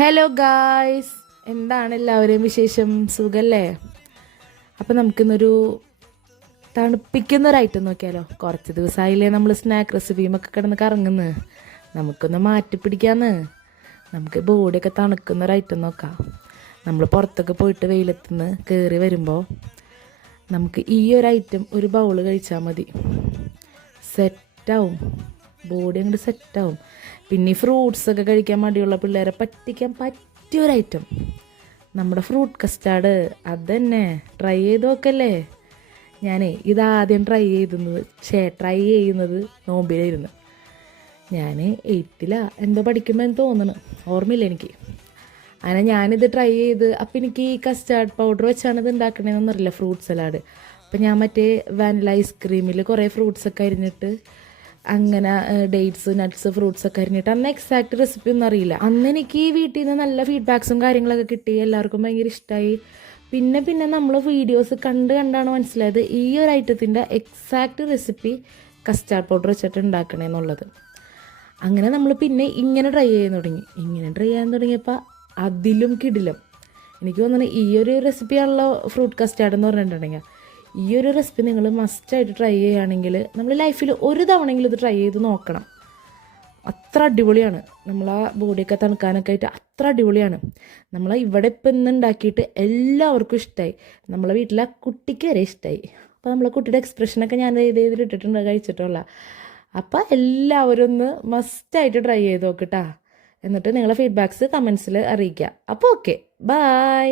Hello guys, എന്താണ് എല്ലാവരെയും വിശേഷം? സുഖല്ലേ? അപ്പം നമുക്കിന്നൊരു തണുപ്പിക്കുന്നൊരു ഐറ്റം നോക്കിയാലോ? കുറച്ച് ദിവസമായില്ലേ നമ്മൾ സ്നാക്ക് റെസിപ്പിയുമൊക്കെ കിടന്ന് കറങ്ങുന്നു. നമുക്കൊന്ന് മാറ്റി പിടിക്കാന്ന്. നമുക്ക് ബോഡിയൊക്കെ തണുക്കുന്നൊരു ഐറ്റം നോക്കാം. നമ്മൾ പുറത്തൊക്കെ പോയിട്ട് വെയിലത്തുനിന്ന് കയറി വരുമ്പോൾ നമുക്ക് ഈ ഒരു ഐറ്റം ഒരു ബൗള് കഴിച്ചാൽ മതി. സെറ്റാവും, ബോഡി അങ്ങോട്ട് സെറ്റാവും. പിന്നെ ഈ ഫ്രൂട്ട്സൊക്കെ കഴിക്കാൻ മടിയുള്ള പിള്ളേരെ പറ്റിക്കാൻ പറ്റിയൊരു ഐറ്റം നമ്മുടെ ഫ്രൂട്ട് കസ്റ്റാർഡ്. അതന്നെ ട്രൈ ചെയ്ത് നോക്കല്ലേ. ഞാനേ ഇതാദ്യം ട്രൈ ചെയ്യുന്നത് നോമ്പിലായിരുന്നു. ഞാൻ 8th എന്തോ പഠിക്കുമ്പോൾ തോന്നണം, ഓർമ്മയില്ല എനിക്ക്. അങ്ങനെ ഞാനിത് ട്രൈ ചെയ്ത് അപ്പം എനിക്ക് ഈ കസ്റ്റാർഡ് പൗഡർ വെച്ചാണ് ഇത് ഉണ്ടാക്കണതെന്നൊന്നും അറിയില്ല, ഫ്രൂട്ട് സലാഡ്. അപ്പം ഞാൻ മറ്റേ വാനില ഐസ്ക്രീമിൽ കുറേ ഫ്രൂട്ട്സൊക്കെ അരിഞ്ഞിട്ട് അങ്ങനെ ഡേറ്റ്സ് നട്ട്സ് ഫ്രൂട്ട്സൊക്കെ അരിഞ്ഞിട്ട് അന്ന് എക്സാക്ട് റെസിപ്പി ഒന്നും അറിയില്ല. അന്ന് എനിക്ക് വീട്ടിൽ നിന്ന് നല്ല ഫീഡ്ബാക്സും കാര്യങ്ങളൊക്കെ കിട്ടി, എല്ലാവർക്കും ഭയങ്കര ഇഷ്ടമായി. പിന്നെ നമ്മൾ വീഡിയോസ് കണ്ടാണ് മനസ്സിലായത് ഈ ഒരു ഐറ്റത്തിൻ്റെ എക്സാക്ട് റെസിപ്പി കസ്റ്റാർഡ് പൗഡർ വെച്ചിട്ട് ഉണ്ടാക്കണേന്നുള്ളത്. അങ്ങനെ നമ്മൾ പിന്നെ ഇങ്ങനെ ട്രൈ ചെയ്യാൻ തുടങ്ങിയപ്പോൾ അതിലും കിടിലം. എനിക്ക് തോന്നുന്നു ഈ ഒരു റെസിപ്പിയാണല്ലോ ഫ്രൂട്ട് കസ്റ്റാർഡ് എന്ന് പറഞ്ഞിട്ടുണ്ടെങ്കിൽ ഈ ഒരു റെസിപ്പി നിങ്ങൾ മസ്റ്റായിട്ട് ട്രൈ ചെയ്യുകയാണെങ്കിൽ നമ്മൾ ലൈഫിൽ ഒരു തവണയെങ്കിലും ഇത് ട്രൈ ചെയ്ത് നോക്കണം. അത്ര അടിപൊളിയാണ്. നമ്മളാ ബോഡിയൊക്കെ തണുക്കാനൊക്കെ ആയിട്ട് അത്ര അടിപൊളിയാണ്. നമ്മൾ ഇവിടെ ഇപ്പം ഇന്ന് ഉണ്ടാക്കിയിട്ട് എല്ലാവർക്കും ഇഷ്ടമായി. നമ്മളെ വീട്ടിലെ കുട്ടിക്ക് വരെ ഇഷ്ടമായി. അപ്പോൾ നമ്മളെ കുട്ടിയുടെ എക്സ്പ്രഷനൊക്കെ ഞാൻ ഇട്ടിട്ടുണ്ട് കഴിച്ചിട്ടുള്ള. അപ്പോൾ എല്ലാവരും ഒന്ന് മസ്റ്റായിട്ട് ട്രൈ ചെയ്ത് നോക്കട്ടാ. എന്നിട്ട് നിങ്ങളെ ഫീഡ്ബാക്ക്സ് കമൻസിൽ അറിയിക്കുക. അപ്പോൾ ഓക്കെ, ബൈ.